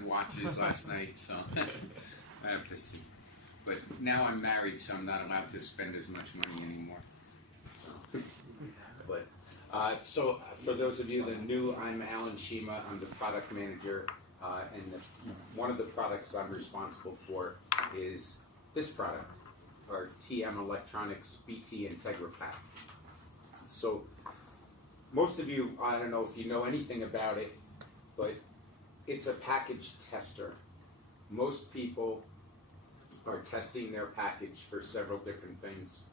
different watches last night, so I have to see. But now I'm married, so I'm not allowed to spend as much money anymore. So for those of you that are new, I'm Alan Shima. I'm the product manager, and one of the products I'm responsible for is this product, our TM Electronics BT Integra Pack. So most of you, I don't know if you know anything about it, but it's a package tester. Most people are testing their package for several different things.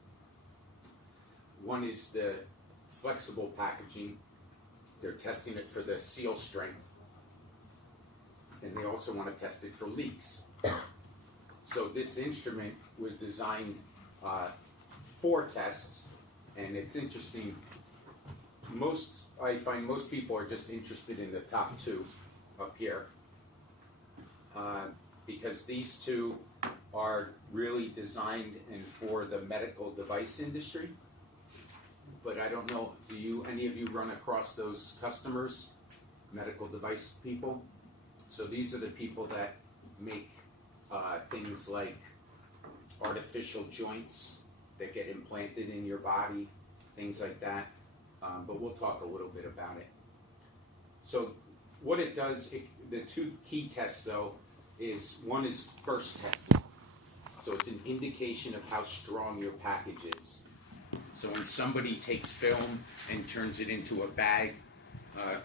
One is the flexible packaging. They're testing it for the seal strength, and they also want to test it for leaks. So this instrument was designed for tests, and it's interesting. I find most people are just interested in the top two up here, because these two are really designed and for the medical device industry. But I don't know, any of you run across those customers, medical device people? So these are the people that make things like artificial joints that get implanted in your body, things like that. But we'll talk a little bit about it. So what it does, the two key tests though, is one is burst testing. So it's an indication of how strong your package is. So when somebody takes film and turns it into a bag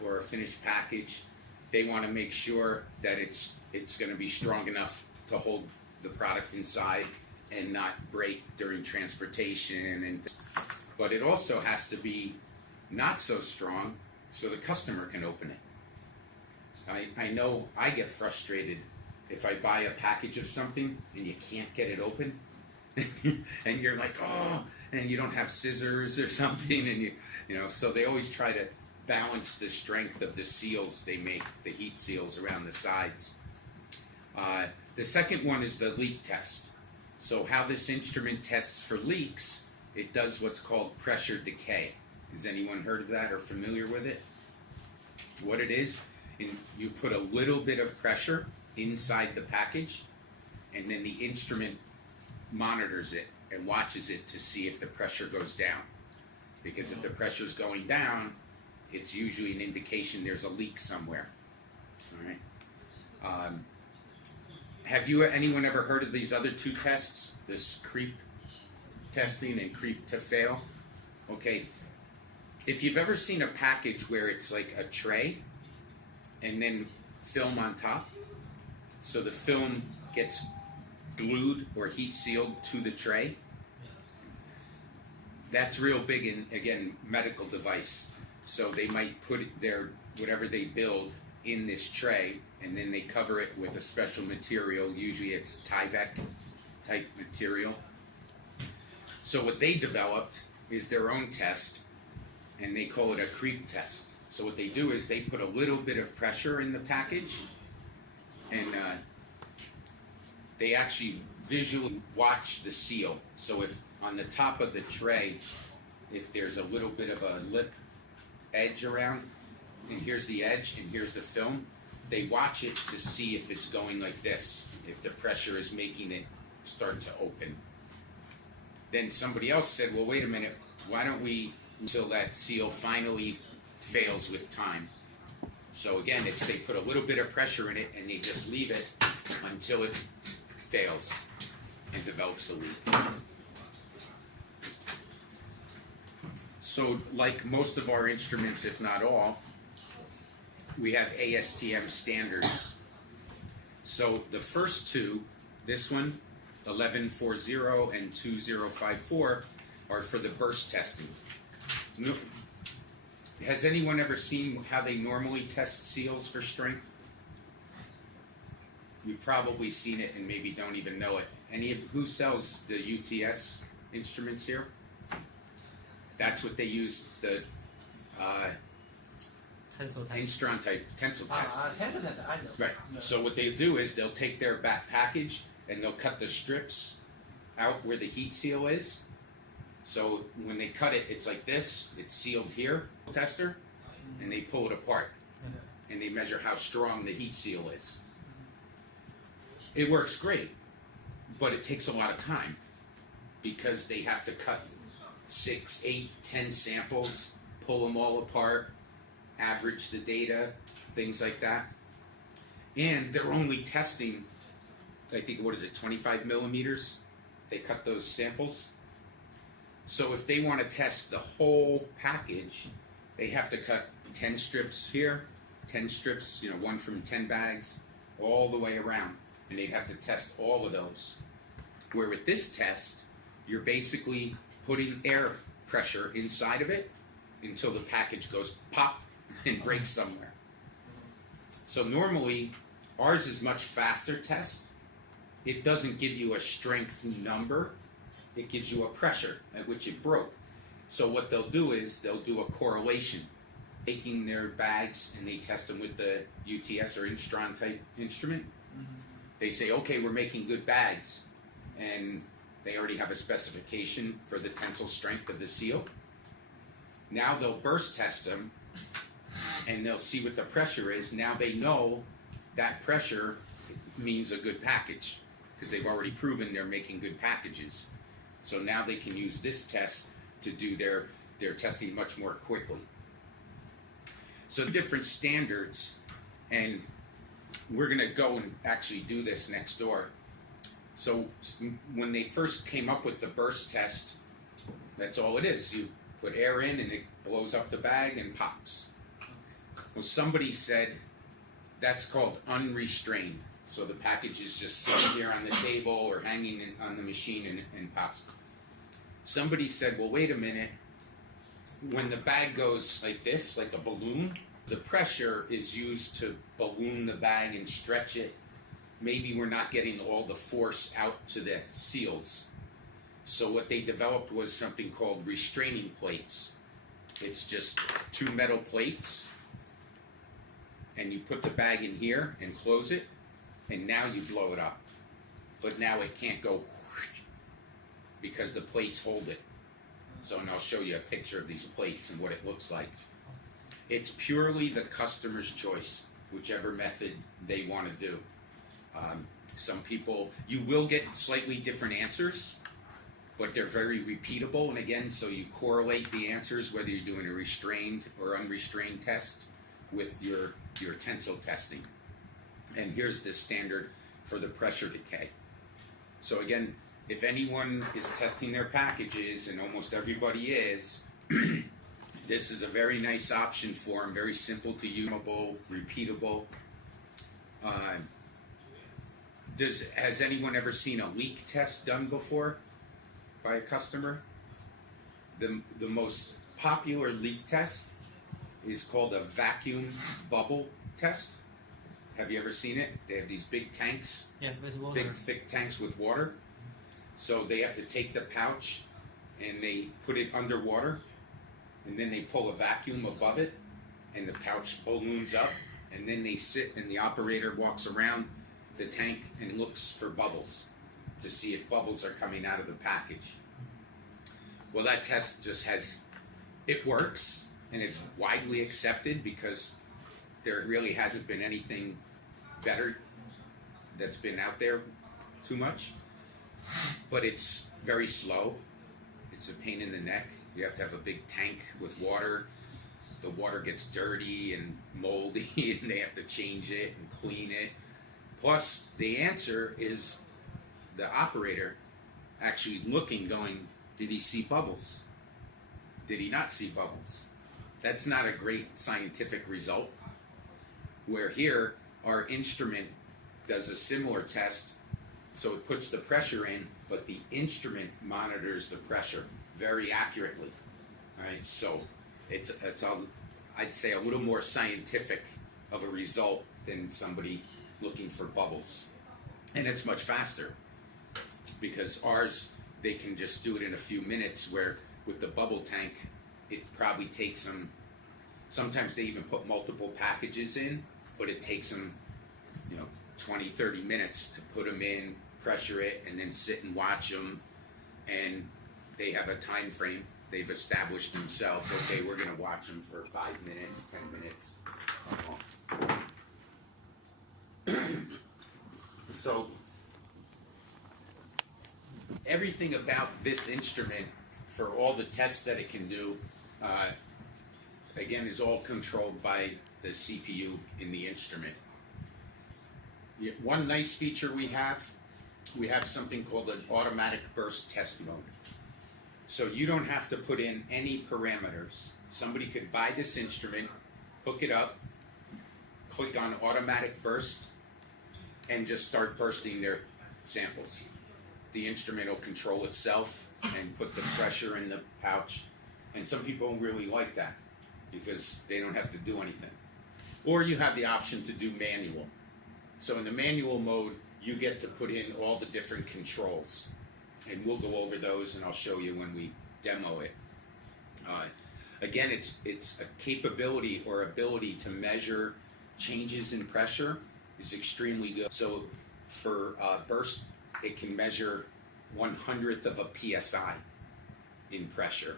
or a finished package, they want to make sure that it's going to be strong enough to hold the product inside and not break during transportation. But it also has to be not so strong so the customer can open it. I know I get frustrated if I buy a package of something and you can't get it open, and you're like, oh, and you don't have scissors or something, and you know. So they always try to balance the strength of the seals they make, the heat seals around the sides. The second one is the leak test. So how this instrument tests for leaks, it does what's called pressure decay. Has anyone heard of that or familiar with it? What it is, you put a little bit of pressure inside the package, and then the instrument monitors it and watches it to see if the pressure goes down. Because if the pressure is going down, it's usually an indication there's a leak somewhere. All right. Have anyone ever heard of these other two tests? This creep testing and creep to fail? Okay. If you've ever seen a package where it's like a tray and then film on top, so the film gets glued or heat sealed to the tray, that's real big in, again, medical device. So they might put whatever they build in this tray, and then they cover it with a special material. Usually it's Tyvek type material. So what they developed is their own test, and they call it a creep test. So what they do is they put a little bit of pressure in the package, and they actually visually watch the seal. So if on the top of the tray, if there's a little bit of a lip edge around, and here's the edge and here's the film, they watch it to see if it's going like this, if the pressure is making it start to open. Then somebody else said, well, wait a minute, why don't we until that seal finally fails with time? So again, they put a little bit of pressure in it and they just leave it until it fails and develops a leak. So like most of our instruments, if not all, we have ASTM standards. So the first two, this one, 1140 and 2054, are for the burst testing. Has anyone ever seen how they normally test seals for strength? You've probably seen it and maybe don't even know it. Who sells the UTS instruments here? That's what they use, the Tensile test. Instron type tensile test. Tensile test, I know. Right. So what they do is they'll take their back package and they'll cut the strips out where the heat seal is. So when they cut it, it's like this. It's sealed here, tester, and they pull it apart. And they measure how strong the heat seal is. It works great, but it takes a lot of time because they have to cut 6, 8, 10 samples, pull them all apart, average the data, things like that. And they're only testing, I think, 25 millimeters? They cut those samples. So if they want to test the whole package, they have to cut 10 strips here, 10 strips, one from 10 bags, all the way around. And they'd have to test all of those. Where with this test, you're basically putting air pressure inside of it until the package goes pop and breaks somewhere. So normally, ours is much faster test. It doesn't give you a strength number. It gives you a pressure at which it broke. So what they'll do is they'll do a correlation, taking their bags and they test them with the UTS or Instron type instrument. They say, okay, we're making good bags, and they already have a specification for the tensile strength of the seal. Now they'll burst test them, and they'll see what the pressure is. Now they know that pressure means a good package, because they've already proven they're making good packages. So now they can use this test to do their testing much more quickly. So different standards, and we're going to go and actually do this next door. So when they first came up with the burst test, that's all it is. You put air in and it blows up the bag and pops. Well, somebody said that's called unrestrained. So the package is just sitting here on the table or hanging on the machine and pops. Somebody said, well, wait a minute. When the bag goes like this, like a balloon, the pressure is used to balloon the bag and stretch it. Maybe we're not getting all the force out to the seals. So what they developed was something called restraining plates. It's just 2 metal plates, and you put the bag in here and close it, and now you blow it up. But now it can't go because the plates hold it. So, and I'll show you a picture of these plates and what it looks like. It's purely the customer's choice, whichever method they want to do. Some people, you will get slightly different answers, but they're very repeatable. And again, so you correlate the answers, whether you're doing a restrained or unrestrained test, with your tensile testing. And here's the standard for the pressure decay. So again, if anyone is testing their packages, and almost everybody is, this is a very nice option for them, very simple to use, repeatable. Has anyone ever seen a leak test done before by a customer? The most popular leak test is called a vacuum bubble test. Have you ever seen it? They have these big tanks, big thick tanks with water. So they have to take the pouch and they put it underwater, and then they pull a vacuum above it, and the pouch balloons up, and then they sit and the operator walks around the tank and looks for bubbles to see if bubbles are coming out of the package. Well, that test just it works, and it's widely accepted because there really hasn't been anything better that's been out there too much. But it's very slow. It's a pain in the neck. You have to have a big tank with water. The water gets dirty and moldy, and they have to change it and clean it. Plus, the answer is the operator actually looking, going, did he see bubbles? Did he not see bubbles? That's not a great scientific result. Where here, our instrument does a similar test, so it puts the pressure in, but the instrument monitors the pressure very accurately. All right, so I'd say a little more scientific of a result than somebody looking for bubbles. And it's much faster because ours, they can just do it in a few minutes, where with the bubble tank, it probably takes them, sometimes they even put multiple packages in, but it takes them 20, 30 minutes to put them in, pressure it, and then sit and watch them. And they have a time frame. They've established themselves, okay, we're going to watch them for 5 minutes, 10 minutes. So everything about this instrument, for all the tests that it can do, again, is all controlled by the CPU in the instrument. One nice feature we have something called an automatic burst test mode. So you don't have to put in any parameters. Somebody could buy this instrument, hook it up, click on automatic burst, and just start bursting their samples. The instrument will control itself and put the pressure in the pouch. And some people really like that because they don't have to do anything. Or you have the option to do manual. So in the manual mode, you get to put in all the different controls. And we'll go over those and I'll show you when we demo it. Again, it's a capability or ability to measure changes in pressure is extremely good. So for burst, it can measure 1/100th of a PSI in pressure.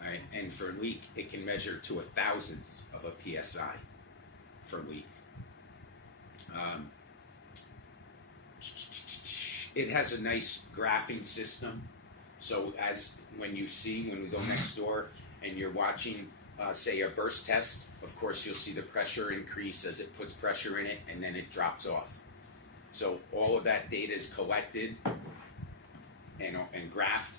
All right? And for leak, it can measure to 1,000th of a PSI for leak. It has a nice graphing system. So when we go next door and you're watching, say, a burst test, of course you'll see the pressure increase as it puts pressure in it and then it drops off. So all of that data is collected and graphed,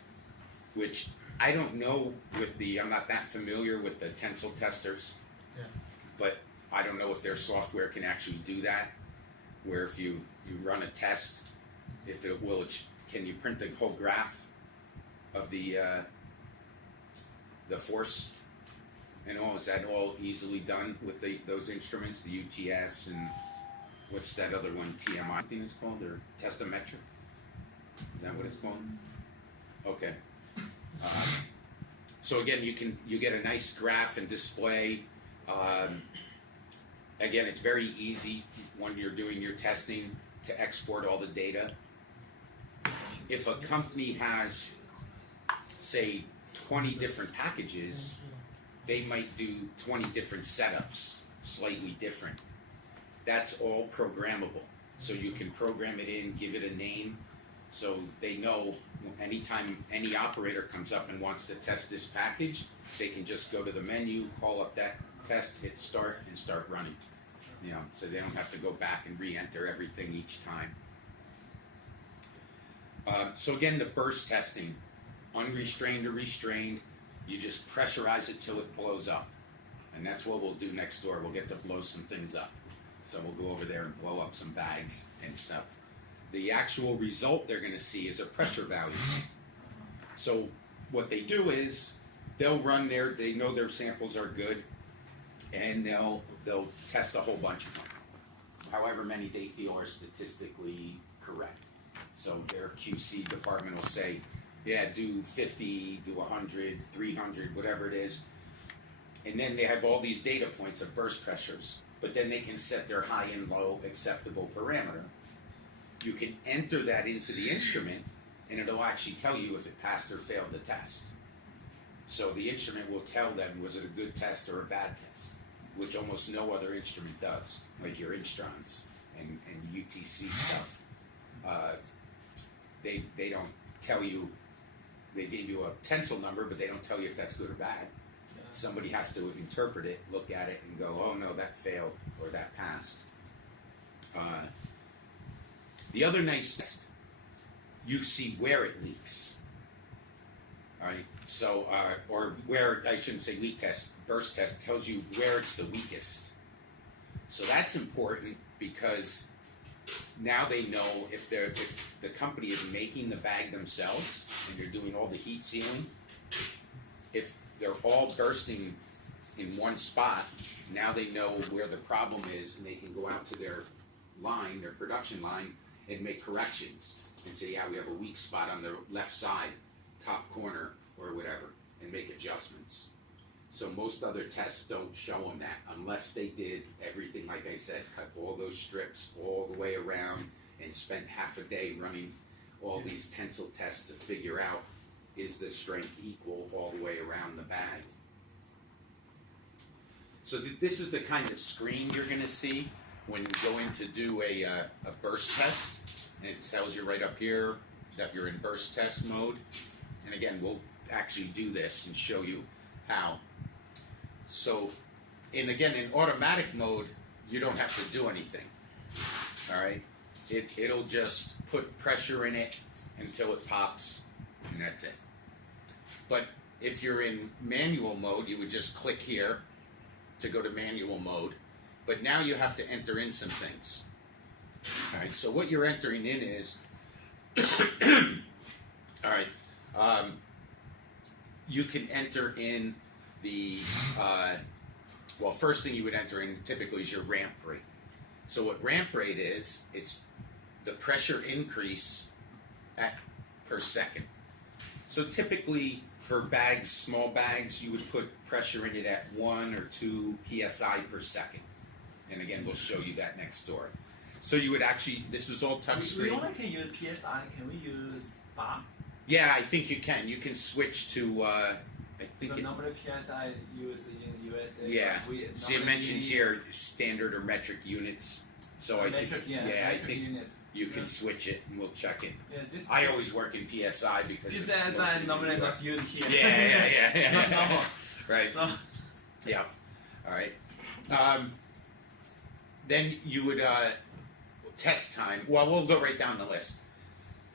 which I don't know I'm not that familiar with the tensile testers, but I don't know if their software can actually do that, where if you run a test, can you print the whole graph of the force and all? Is that all easily done with those instruments, the UTS and what's that other one, TMI, I think it's called, or testometric? Is that what it's called? Okay. So again, you get a nice graph and display. Again, it's very easy when you're doing your testing to export all the data. If a company has, say, 20 different packages, they might do 20 different setups, slightly different. That's all programmable. So you can program it in, give it a name, so they know anytime any operator comes up and wants to test this package, they can just go to the menu, call up that test, hit start, and start running. So they don't have to go back and re-enter everything each time. So again, the burst testing, unrestrained or restrained, you just pressurize it till it blows up. And that's what we'll do next door. We'll get to blow some things up. So we'll go over there and blow up some bags and stuff. The actual result they're going to see is a pressure value. So what they do is they'll run they know their samples are good, and they'll test a whole bunch of them, however many they feel are statistically correct. So their QC department will say, yeah, do 50, do 100, 300, whatever it is. And then they have all these data points of burst pressures, but then they can set their high and low acceptable parameter. You can enter that into the instrument, and it'll actually tell you if it passed or failed the test. So the instrument will tell them, was it a good test or a bad test, which almost no other instrument does, like your Instrons and UTC stuff. They don't tell you, they gave you a tensile number, but they don't tell you if that's good or bad. Somebody has to interpret it, look at it, and go, oh no, that failed or that passed. The other nice test, you see where it leaks. All right, so, or where, I shouldn't say leak test, burst test tells you where it's the weakest. So that's important because now they know if the company is making the bag themselves and they're doing all the heat sealing, if they're all bursting in one spot, now they know where the problem is and they can go out to their line, their production line, and make corrections and say, yeah, we have a weak spot on the left side, top corner, or whatever, and make adjustments. So most other tests don't show them that unless they did everything, like I said, cut all those strips all the way around and spent half a day running all these tensile tests to figure out, is the strength equal all the way around the bag? So this is the kind of screen you're going to see when you go in to do a burst test, and it tells you right up here that you're in burst test mode. And again, we'll actually do this and show you how. So, in automatic mode, you don't have to do anything. All right, it'll just put pressure in it until it pops, and that's it. But if you're in manual mode, you would just click here to go to manual mode. But now you have to enter in some things. All right, so what you're entering in is, all right, you can enter in the, first thing you would enter in typically is your ramp rate. So what ramp rate is, it's the pressure increase per second. So typically for bags, small bags, you would put pressure in it at 1 or 2 psi per second. And again, we'll show you that next door. So you would actually, this is all touchscreen. We only can use PSI, can we use bar? Yeah, I think you can. You can switch to, I think The number of PSI used in USA. yeah. So it mentions here standard or metric units. So I think, I think units. you can switch it and we'll check it. Yeah, this I always work in PSI because it's PSI mostly normally in the not US. used here. Yeah. Not normal. Right. So, Yeah. All right. Then you would test time. Well, we'll go right down the list.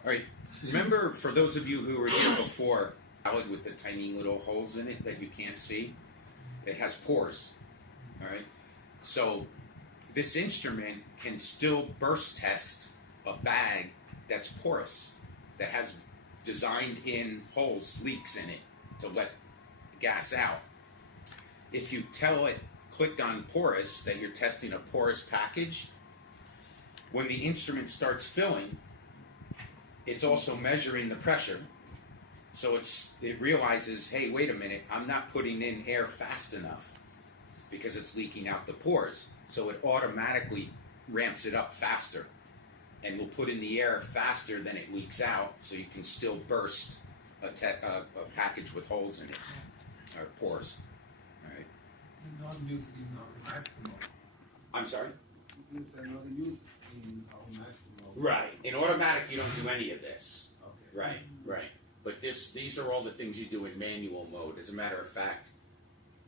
All right. Remember, for those of you who were here before, salad with the tiny little holes in it that you can't see, it has pores. All right. So this instrument can still burst test a bag that's porous, that has designed-in holes, leaks in it to let gas out. If you tell it, click on porous, that you're testing a porous package, when the instrument starts filling, it's also measuring the pressure. So it realizes, hey, wait a minute, I'm not putting in air fast enough because it's leaking out the pores. So it automatically ramps it up faster and will put in the air faster than it leaks out, so you can still burst a package with holes in it, or pores. All right. Not used in automatic mode. I'm sorry? It's not used in automatic mode. Right. In automatic, you don't do any of this. Okay. Right. But these are all the things you do in manual mode. As a matter of fact,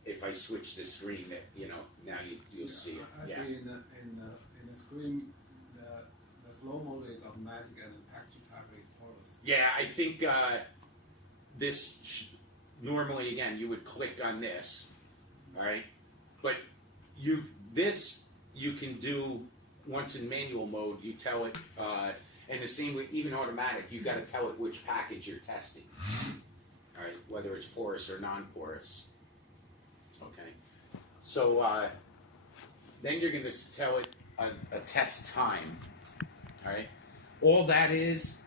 if I switch the screen, now you'll see it. I see in the screen, the flow mode is automatic and the package type is porous. Yeah, I think normally, again, you would click on this, all right? But you can do, once in manual mode, you tell it, and the same with even automatic, you got to tell it which package you're testing, all right? Whether it's porous or non-porous. Okay, so then you're going to tell it a test time, all right? All that is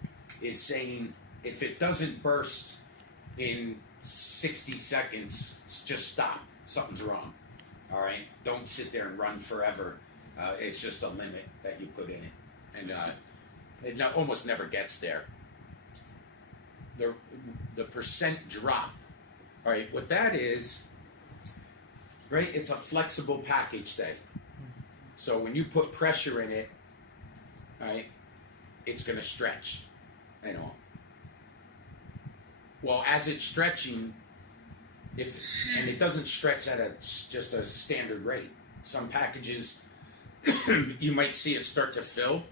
saying if it doesn't burst in 60 seconds, just stop. Something's wrong, all right? Don't sit there and run forever. It's just a limit that you put in it, and it almost never gets there. The percent drop, all right? What that is, right? It's a flexible package, say. So when you put pressure in it, right, it's going to stretch, Well, as it's stretching, and it doesn't stretch at just a standard rate. Some packages, you might see it start to fill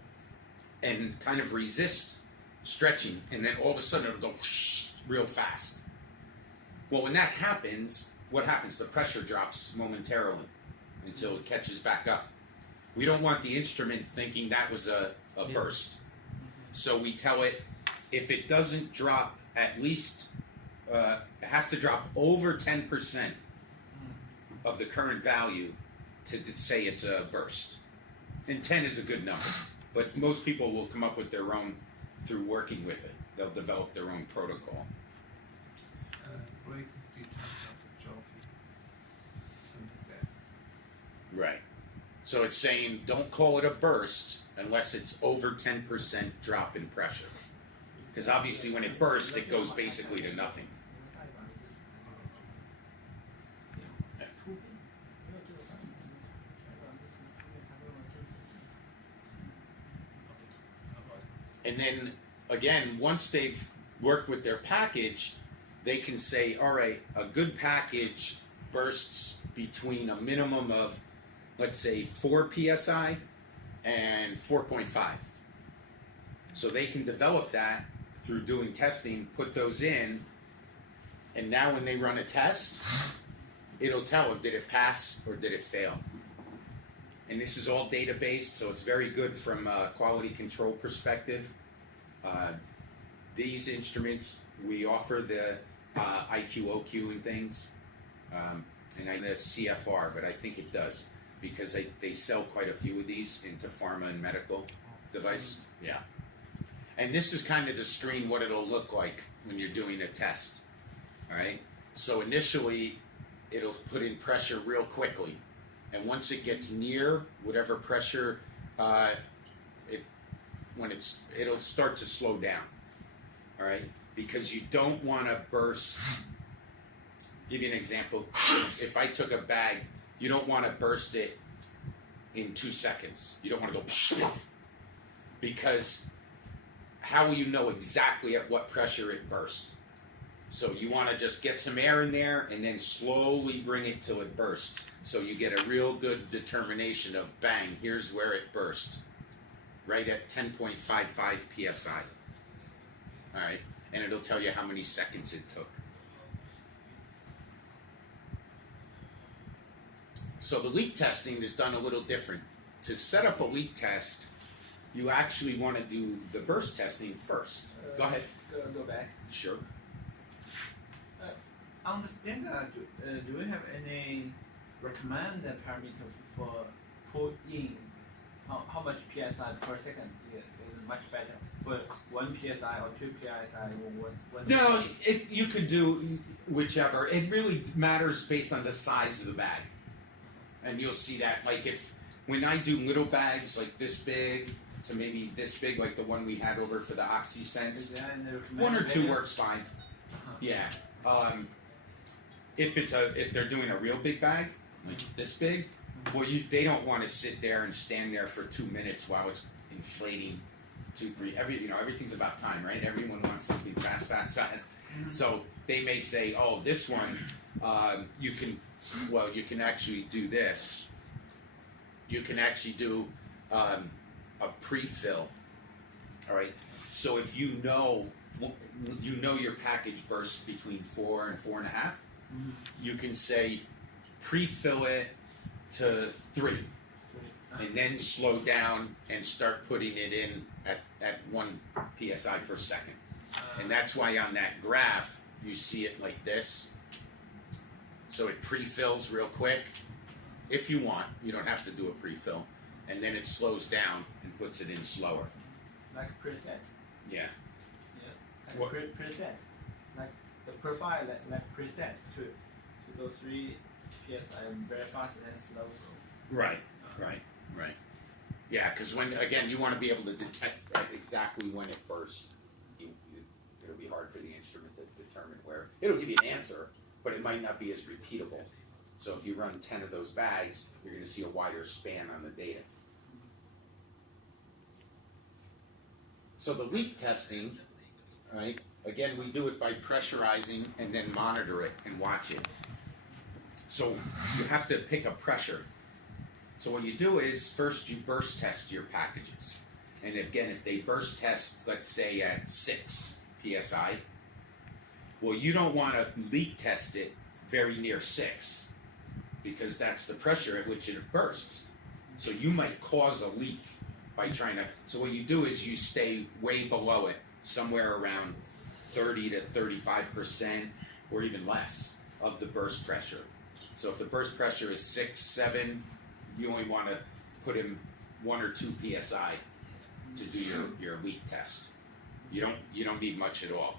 and kind of resist stretching, and then all of a sudden it'll go real fast. Well, when that happens, what happens? The pressure drops momentarily until it catches back up. We don't want the instrument thinking that was a burst. So we tell it, if it doesn't drop at least, it has to drop over 10% of the current value to say it's a burst. And 10 is a good number. But most people will come up with their own through working with it. They'll develop their own protocol. Break detector drop 10%. Right. So it's saying don't call it a burst unless it's over 10% drop in pressure. Because obviously when it bursts, it goes basically to nothing. And then again, once they've worked with their package, they can say, all right, a good package bursts between a minimum of, let's say, 4 psi and 4.5. So they can develop that through doing testing, put those in, and now when they run a test, it'll tell them, did it pass or did it fail? And this is all data-based, so it's very good from a quality control perspective. These instruments, we offer the IQ, OQ and things, and I the CFR, but I think it does, because they sell quite a few of these into pharma and medical device. Yeah. And this is kind of the screen, what it'll look like when you're doing a test. All right? So initially, it'll put in pressure real quickly. And once it gets near whatever pressure, it'll start to slow down. All right? Because you don't want to burst. Give you an example. If I took a bag, you don't want to burst it in 2 seconds. You don't want to go because how will you know exactly at what pressure it burst? So you want to just get some air in there and then slowly bring it till it bursts. So you get a real good determination of bang, here's where it burst. Right at 10.55 psi. All right, and it'll tell you how many seconds it took. So the leak testing is done a little different. To set up a leak test, you actually want to do the burst testing first. Go ahead. Go back. Sure. Understand do we have any recommended parameter for put in how much psi per second is much better for 1 psi or 2 psi or 1 No, second? you could do whichever. It really matters based on the size of the bag, and you'll see that. Like when I do little bags like this big to maybe this big, like the one we had over for the OxySense, Is there any 1 or 2 recommended works fine. Uh-huh. Yeah. If they're doing a real big bag, like this big, well, they don't want to sit there and stand there for 2 minutes while it's inflating. 2, 3. Everything's about time, right? Everyone wants something fast. Mm-hmm. So they may say, oh, this one, you can actually do this. You can actually do a pre-fill. All right. So if you know your package bursts between 4 and 4.5, you can say pre-fill it to 3, and then slow down and start putting it in at 1 psi per second. And that's why on that graph you see it like this. So it pre-fills real quick. If you want, you don't have to do a pre-fill, and then it slows down and puts it in slower. Like preset. Yeah. Yes. What? Like preset. Like the profile like preset to go 3 psi very fast and slow. Right. Yeah, because again, you want to be able to detect exactly when it burst. It'll be hard for the instrument to determine where. It'll give you an answer, but it might not be as repeatable. So if you run 10 of those bags, you're going to see a wider span on the data. So the leak testing, right? Again, we do it by pressurizing and then monitor it and watch it. So you have to pick a pressure. So what you do is first you burst test your packages. And again, if they burst test, let's say at 6 psi, well, you don't want to leak test it very near 6 because that's the pressure at which it bursts. So you might cause a leak by trying to. So what you do is you stay way below it, somewhere around 30 to 35% or even less of the burst pressure. So if the burst pressure is 6, 7, you only want to put in 1 or 2 psi to do your leak test. You don't need much at all.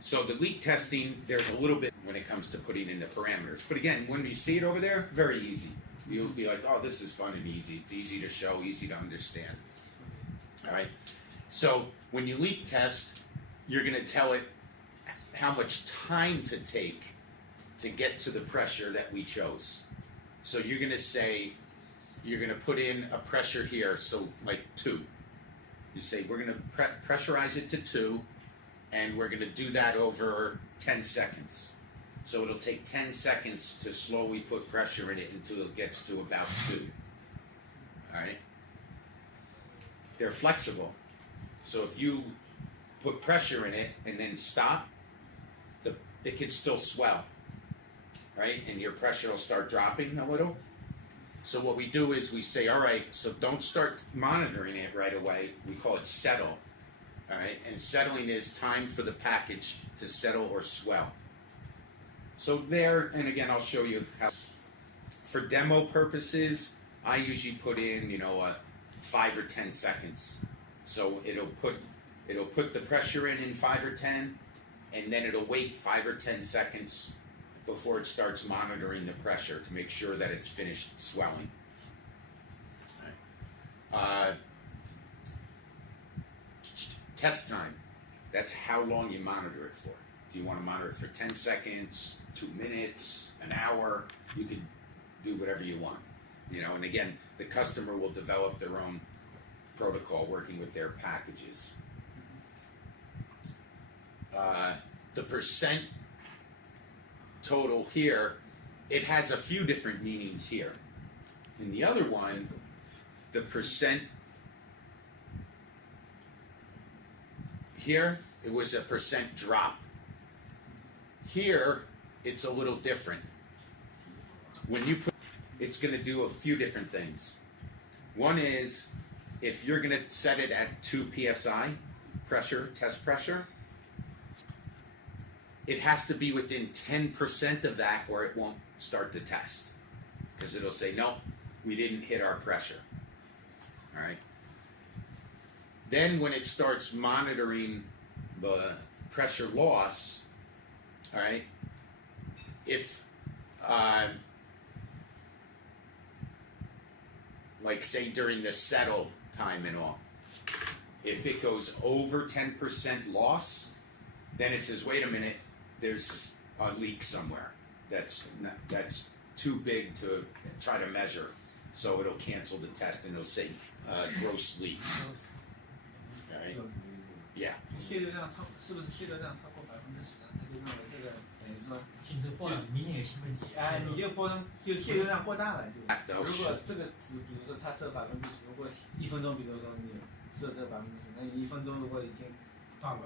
So the leak testing, there's a little bit when it comes to putting in the parameters. But again, when you see it over there, very easy. You'll be like, oh, this is fun and easy. It's easy to show, easy to understand. All right. So when you leak test, you're going to tell it how much time to take to get to the pressure that we chose. So you're going to say you're gonna put in a pressure here, so like 2. You say we're gonna pressurize it to 2, and we're gonna do that over 10 seconds. So it'll take 10 seconds to slowly put pressure in it until it gets to about 2. All right? They're flexible. So if you put pressure in it and then stop, it can still swell, right? And your pressure will start dropping a little. So what we do is we say, all right, so don't start monitoring it right away. We call it settle, all right? And settling is time for the package to settle or swell. So there, and again, I'll show you how. For demo purposes, I usually put in, 5 or 10 seconds. So it'll put the pressure in 5 or 10, and then it'll wait 5 or 10 seconds before it starts monitoring the pressure to make sure that it's finished swelling. Test time. That's how long you monitor it for. Do you want to monitor it for 10 seconds, 2 minutes, an hour? You can do whatever you want. And again, the customer will develop their own protocol working with their packages. The percent total here, it has a few different meanings here. In the other one, the percent here, it was a percent drop. Here, it's a little different. When you put, it's going to do a few different things. One is, if you're going to set it at 2 psi pressure, test pressure, it has to be within 10% of that or it won't start the test. Because it'll say, no, we didn't hit our pressure. All right. Then when it starts monitoring the pressure loss, all right, if, like say during the settle time and all, if it goes over 10% loss, then it says, wait a minute, there's a leak somewhere that's too big to try to measure, so it'll cancel the test and it'll say gross leak. Right? Yeah. 泄流量超是不是泄流量超过10%？他就认为这个等于说，新这个报明显有新问题。你就不能就泄流量过大了，就都是如果这个值，比如说他设10%，如果1分钟，比如说你设这10%，那你1分钟如果已经大10%。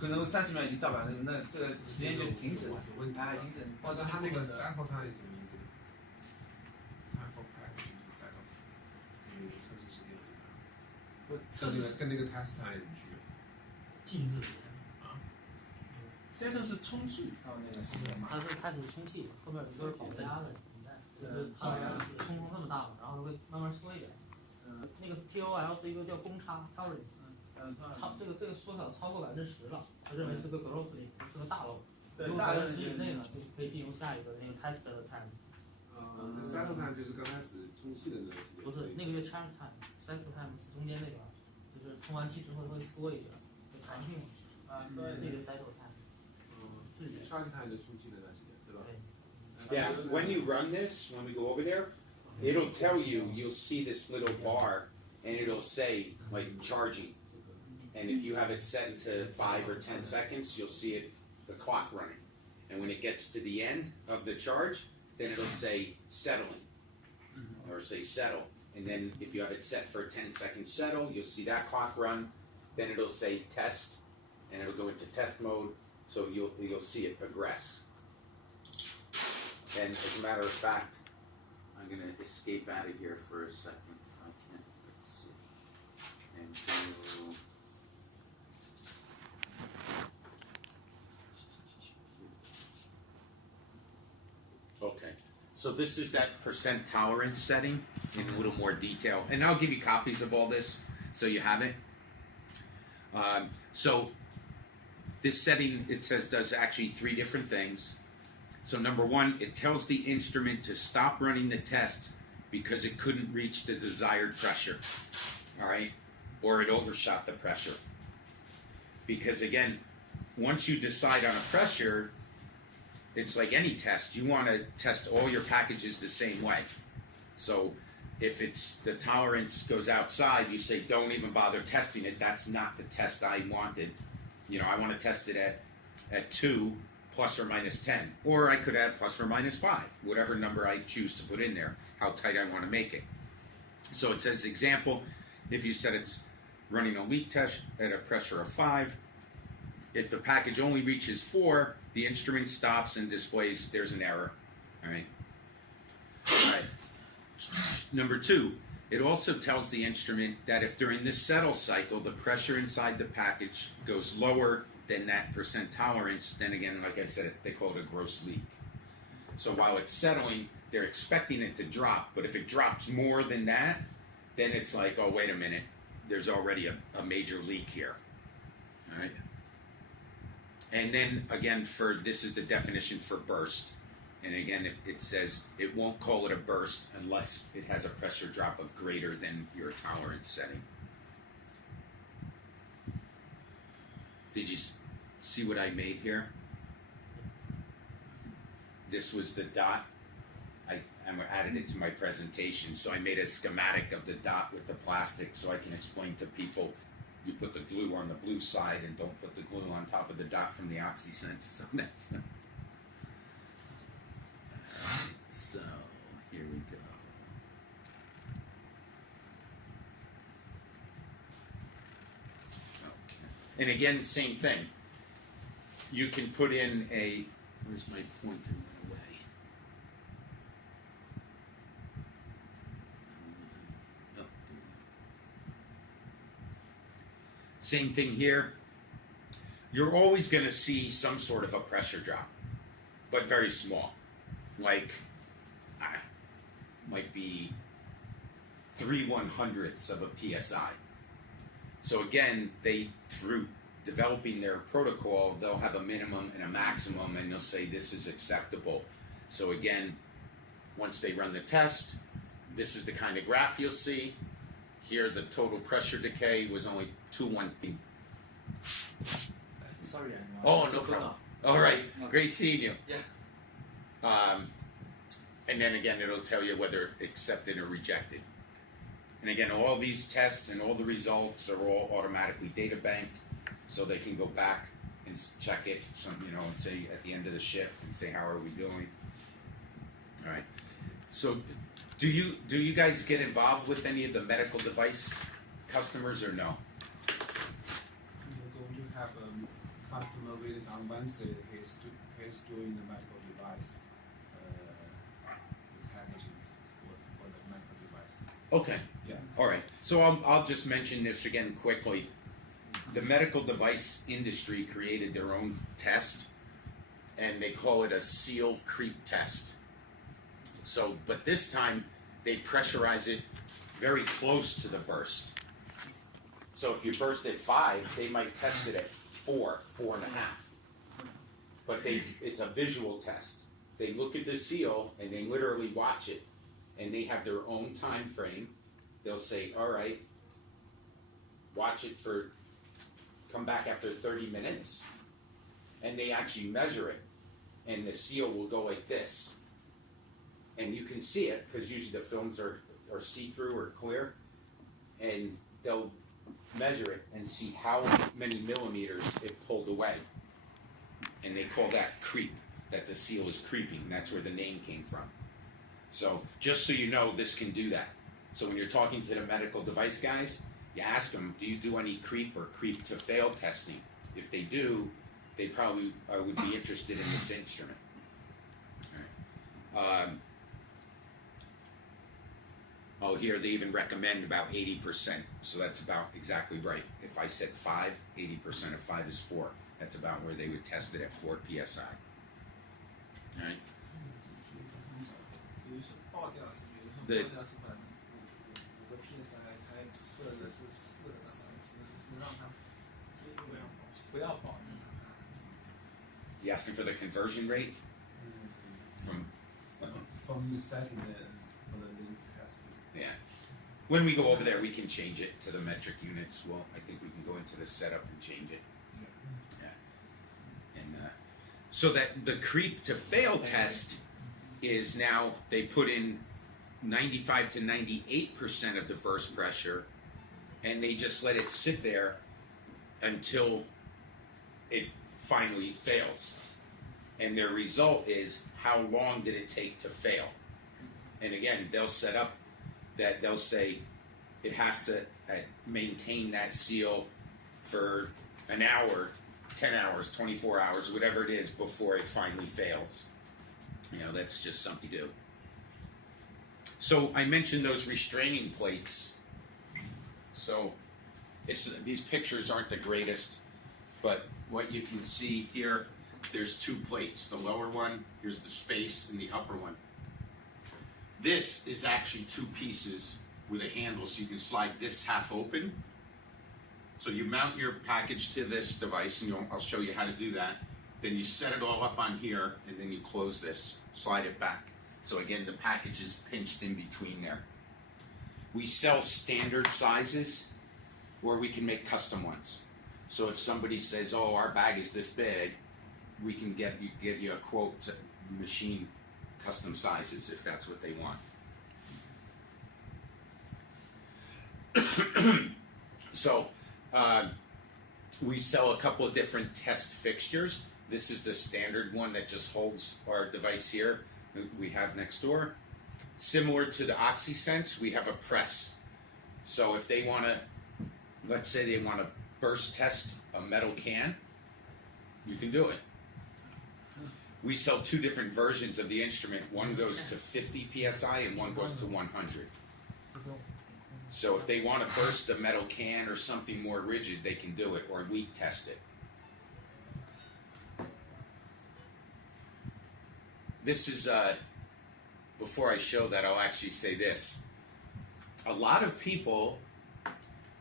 可能30秒已经到10%，那这个时间就停止了，停止。或者它那个 cycle time 什么意思 ？time for packaging to cycle， 因为测试时间很长。测试跟那个 test time 有区别。静置时间啊，现在是充气到那个时间嘛？它是开始充气，后面有个保压的，就是它充那么大嘛，然后会慢慢缩一点。那个 TOL 是一个叫公差 tolerance。超这个缩小超过10%了，他认为是个 growth leak，是个大漏。如果10%以内呢，就可以进入下一个那个 test 的 time。cycle time 就是刚开始充气的那个时间。不是，那个叫 charge time，cycle time 是中间那个，就是充完气之后会缩一点，有弹性嘛。所以这个 cycle time。自己 charge time 就充气的那时间，对吧？对。Yeah, when you run this, when we go over there, it'll tell you, you'll see this little bar, and it'll say, like, charging. And if you have it set to 5 or 10 seconds, you'll see it, the clock running. And when it gets to the end of the charge, then it'll say settling, or say settle. And then if you have it set for a 10-second settle, you'll see that clock run. Then it'll say test, and it'll go into test mode, so you'll see it progress. And as a matter of fact, I'm going to escape out of here for a second. I can't, let's see. And do... Okay, so this is that percent tolerance setting in a little more detail. And I'll give you copies of all this so you have it. So this setting, it says, does actually 3 different things. So number 1, it tells the instrument to stop running the test because it couldn't reach the desired pressure, all right? Or it overshot the pressure. Because again, once you decide on a pressure, it's like any test. You want to test all your packages the same way. So if it's the tolerance goes outside, you say don't even bother testing it. That's not the test I wanted. You know, I want to test it at 2 plus or minus 10, or I could add plus or minus 5, whatever number I choose to put in there, how tight I want to make it. So it says example, if you said it's running a leak test at a pressure of 5, if the package only reaches 4, the instrument stops and displays there's an error. All right. All right. Number 2, it also tells the instrument that if during this settle cycle the pressure inside the package goes lower than that percent tolerance, then again, like I said, they call it a gross leak. So while it's settling, they're expecting it to drop, but if it drops more than that, then it's like, oh, wait a minute, there's already a major leak here. All right. And then again, this is the definition for burst. And again, it says it won't call it a burst unless it has a pressure drop of greater than your tolerance setting. Did you see what I made here? This was the dot. I added it to my presentation, so I made a schematic of the dot with the plastic so I can explain to people. You put the glue on the blue side and don't put the glue on top of the dot from the OxySense. So so here we go. Okay. And again, same thing. You can put in a, where's my pointer went away? Oh. Same thing here. You're always going to see some sort of a pressure drop, but very small. Like, might be 3/100ths of a PSI. So again, through developing their protocol, they'll have a minimum and a maximum, and they'll say this is acceptable. So again, once they run the test, this is the kind of graph you'll see. Here, the total pressure decay was only 2/1. Sorry, I'm Oh, no problem. All right, great seeing you. Yeah. And then again, it'll tell you whether accepted or rejected. And again, all these tests and all the results are all automatically data banked, so they can go back and check it. And say at the end of the shift and say, how are we doing? All right. So, do you guys get involved with any of the medical device customers or no? Don't you have a customer visit on Wednesday? He's doing the medical device packaging for the medical device. Okay. Yeah. All right. So I'll just mention this again quickly. The medical device industry created their own test, and they call it a seal creep test. So, but this time they pressurize it very close to the burst. So if you burst at 5, they might test it at 4, 4.5. But it's a visual test. They look at the seal and they literally watch it, and they have their own time frame. They'll say, all right, watch it come back after 30 minutes, and they actually measure it, and the seal will go like this. And you can see it, because usually the films are see-through or clear, and they'll measure it and see how many millimeters it pulled away. And they call that creep, that the seal is creeping. That's where the name came from. So just so you know, this can do that. So when you're talking to the medical device guys, you ask them, do you do any creep or creep to fail testing? If they do, they probably would be interested in this instrument. All right. Here they even recommend about 80%. So that's about exactly right. If I said 5, 80% of 5 is 4. That's about where they would test it at 4 PSI. All right. The- 不要保。 You asking for the conversion rate from? From the setting for the link testing. Yeah. When we go over there, we can change it to the metric units. Well, I think we can go into the setup and change it. Yeah. And so that the creep to fail test is now they put in 95 to 98% of the burst pressure, and they just let it sit there until it finally fails. And their result is how long did it take to fail. And again, they'll set up that they'll say it has to maintain that seal for an hour, 10 hours, 24 hours, whatever it is before it finally fails. You know, that's just something to do. So I mentioned those restraining plates. So these pictures aren't the greatest, but what you can see here, there's two plates. The lower one, here's the space, and the upper one. This is actually two pieces with a handle, so you can slide this half open. So you mount your package to this device, and I'll show you how to do that. Then you set it all up on here, and then you close this, slide it back. So again, the package is pinched in between there. We sell standard sizes, or we can make custom ones. So if somebody says, oh, our bag is this big, we can get you a quote to machine custom sizes if that's what they want. So we sell a couple of different test fixtures. This is the standard one that just holds our device here that we have next door. Similar to the OxySense, we have a press. So if they want to, let's say they want to burst test a metal can, you can do it. We sell two different versions of the instrument. One goes to 50 psi and one goes to 100. So if they want to burst a metal can or something more rigid, they can do it, or leak test it. This is, before I show that, I'll actually say this. A lot of people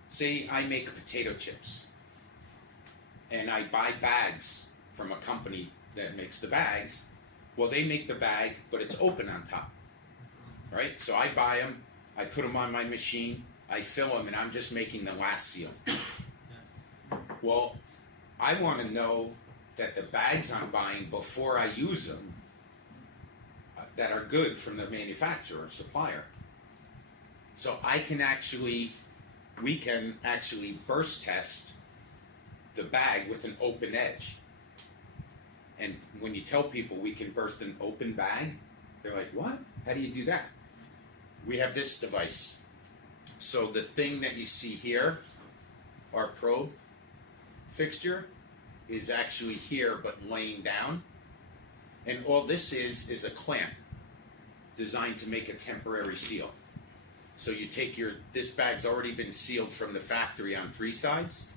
say I make potato chips, and I buy bags from a company that makes the bags. Well, they make the bag, but it's open on top, right? So I buy them, I put them on my machine, I fill them, and I'm just making the last seal. Well, I want to know that the bags I'm buying before I use them that are good from the manufacturer or supplier. So we can actually burst test the bag with an open edge. And when you tell people we can burst an open bag, they're like, what? How do you do that? We have this device. So the thing that you see here, our probe fixture, is actually here but laying down. And all this is a clamp designed to make a temporary seal. So you take this bag's already been sealed from the factory on three sides.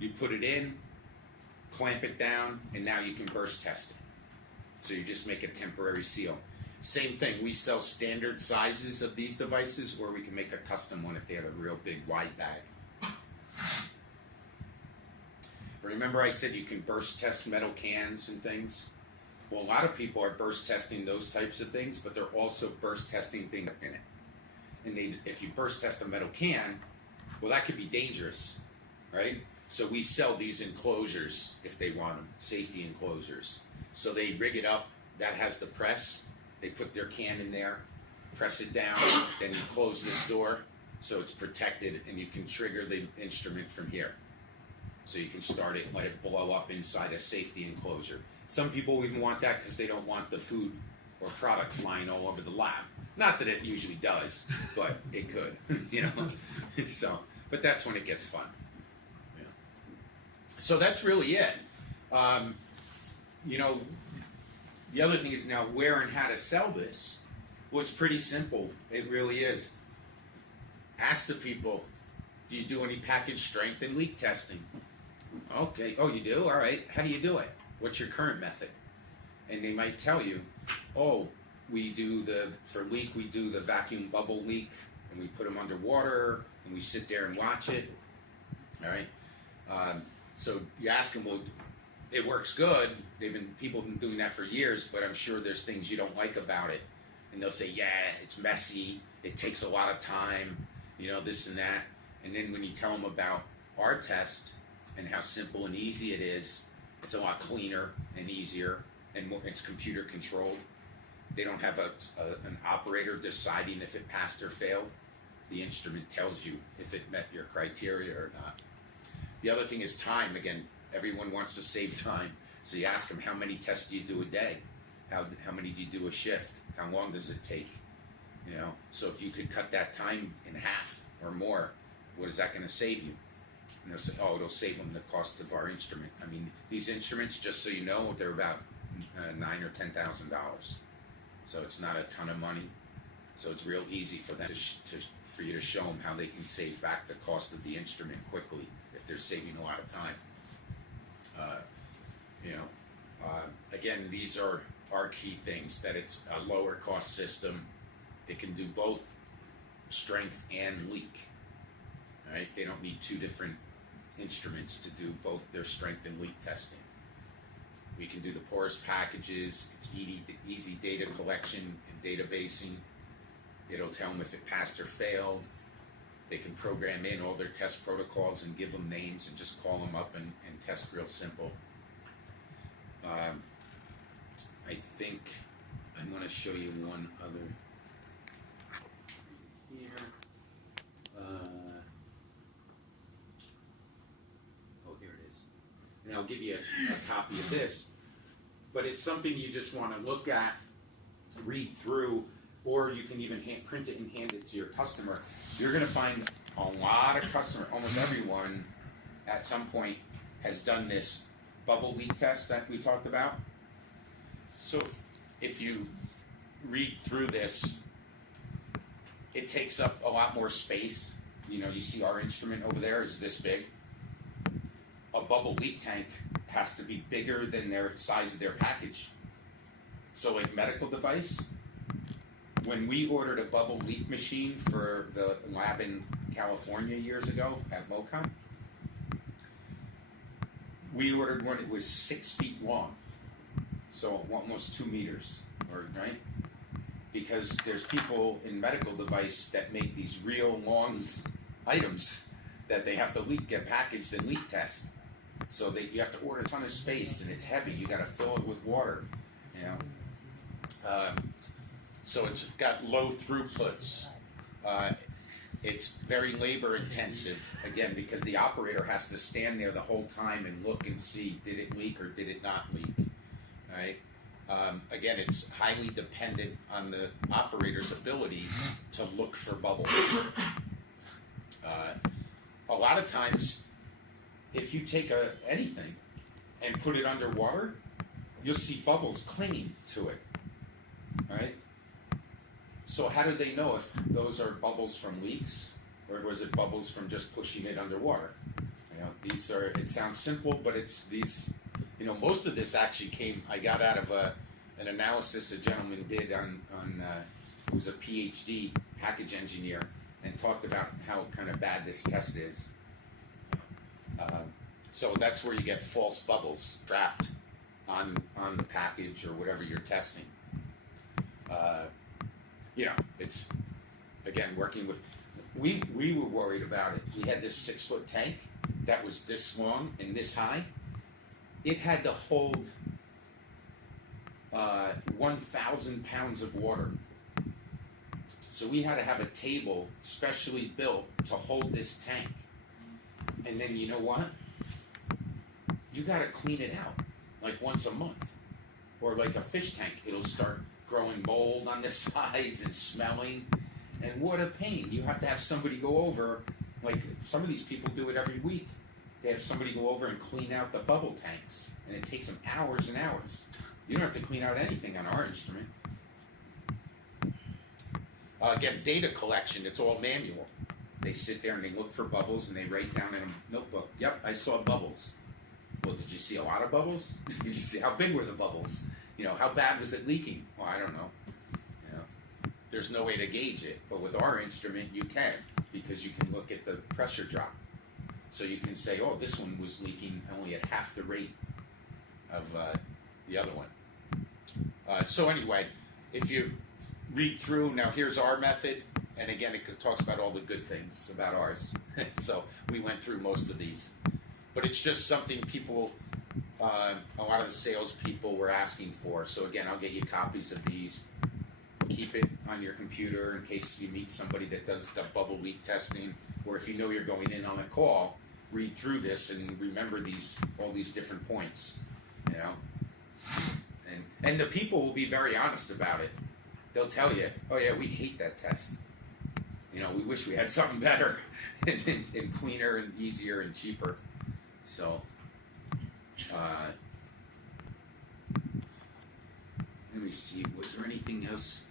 You put it in, clamp it down, and now you can burst test it. So you just make a temporary seal. Same thing, we sell standard sizes of these devices, or we can make a custom one if they have a real big wide bag. Remember I said you can burst test metal cans and things? Well, a lot of people are burst testing those types of things, but they're also burst testing things in it. And if you burst test a metal can, well, that could be dangerous, right? So we sell these enclosures if they want them, safety enclosures. So they rig it up, that has the press, they put their can in there, press it down, then you close this door so it's protected, and you can trigger the instrument from here. So you can start it and let it blow up inside a safety enclosure. Some people even want that because they don't want the food or product flying all over the lab. Not that it usually does, but it could, you know. So, but that's when it gets fun. Yeah. So that's really it. You know, the other thing is now where and how to sell this. Well, it's pretty simple. It really is. Ask the people, do you do any package strength and leak testing? Okay. Oh, you do? All right. How do you do it? What's your current method? And they might tell you, oh, for leak, we do the vacuum bubble leak, and we put them underwater, and we sit there and watch it. All right. So you ask them, well, it works good. People have been doing that for years, but I'm sure there's things you don't like about it. And they'll say, yeah, it's messy. It takes a lot of time, you know, this and that. And then when you tell them about our test and how simple and easy it is, it's a lot cleaner and easier, and it's computer controlled. They don't have an operator deciding if it passed or failed. The instrument tells you if it met your criteria or not. The other thing is time. Again, everyone wants to save time. So you ask them, how many tests do you do a day? How many do you do a shift? How long does it take? You know, so if you could cut that time in half or more, what is that going to save you? And they'll say, oh, it'll save them the cost of our instrument. I mean, these instruments, just so you know, they're about $9,000 or $10,000. So it's not a ton of money. So it's real easy for them for you to show them how they can save back the cost of the instrument quickly if they're saving a lot of time. Again, these are our key things, that it's a lower cost system. It can do both strength and leak. Right? They don't need two different instruments to do both their strength and leak testing. We can do the porous packages. It's easy data collection and databasing. It'll tell them if it passed or failed. They can program in all their test protocols and give them names and just call them up and test real simple. I think I'm going to show you one other here. Here it is. And I'll give you a copy of this. But it's something you just want to look at, read through, or you can even print it and hand it to your customer. You're going to find a lot of customers, almost everyone at some point has done this bubble leak test that we talked about. So if you read through this, it takes up a lot more space. You know, you see our instrument over there is this big. A bubble leak tank has to be bigger than their size of their package. So like medical device, when we ordered a bubble leak machine for the lab in California years ago at MOCOM, we ordered one that was 6 feet long, so almost 2 meters, right? Because there's people in medical device that make these real long items that they have to get packaged and leak test. So you have to order a ton of space, and it's heavy. You got to fill it with water, you know. So it's got low throughputs. It's very labor intensive, again, because the operator has to stand there the whole time and look and see, did it leak or did it not leak, right? Again, it's highly dependent on the operator's ability to look for bubbles. A lot of times, if you take anything and put it underwater, you'll see bubbles clinging to it, right? So how do they know if those are bubbles from leaks, or was it bubbles from just pushing it underwater? You know, it sounds simple, but it's these, you know, most of this actually I got out of an analysis a gentleman did on who was a PhD package engineer, and talked about how kind of bad this test is. So that's where you get false bubbles trapped on the package or whatever you're testing. You know, it's, again, working with, we were worried about it. We had this 6 foot tank that was this long and this high. It had to hold 1,000 pounds of water. So we had to have a table specially built to hold this tank. And then you know what? You got to clean it out like once a month. Or like a fish tank, it'll start growing mold on the sides and smelling. And what a pain. You have to have somebody go over, like some of these people do it every week. They have somebody go over and clean out the bubble tanks. And it takes them hours and hours. You don't have to clean out anything on our instrument. Again, data collection, it's all manual. They sit there and they look for bubbles and they write down in a notebook, yep, I saw bubbles. Well, did you see a lot of bubbles? Did you see how big were the bubbles? You know, how bad was it leaking? Well, I don't know. You know, there's no way to gauge it, but with our instrument you can, because you can look at the pressure drop. So you can say, oh, this one was leaking only at half the rate of the other one. So anyway, if you read through, now here's our method, and again it talks about all the good things about ours. So we went through most of these. But it's just something people, a lot of the salespeople were asking for. So again, I'll get you copies of these. keep it on your computer in case you meet somebody that does the bubble leak testing, or if you know you're going in on a call, read through this and remember all these different points, you know. And the people will be very honest about it. They'll tell you, oh yeah, we hate that test. You know, we wish we had something better and cleaner and easier and cheaper. So, let me see, was there anything else?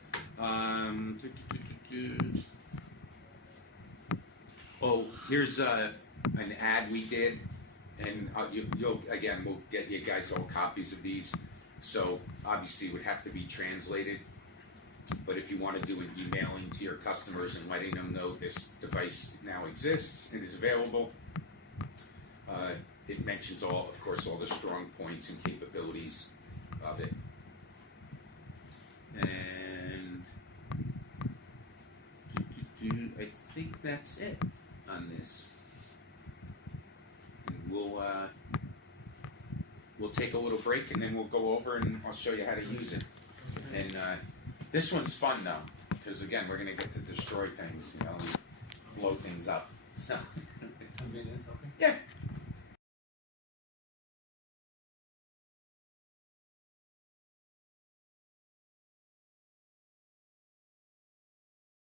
Oh, here's an ad we did, and we'll get you guys all copies of these. So obviously it would have to be translated, but if you want to do an emailing to your customers and letting them know this device now exists and is available, it mentions of course, all the strong points and capabilities of it. And I think that's it on this. And we'll take a little break and then we'll go over and I'll show you how to use it. And this one's fun though, because again, we're gonna get to destroy things, you know, and blow things up. So Convenience, okay. yeah.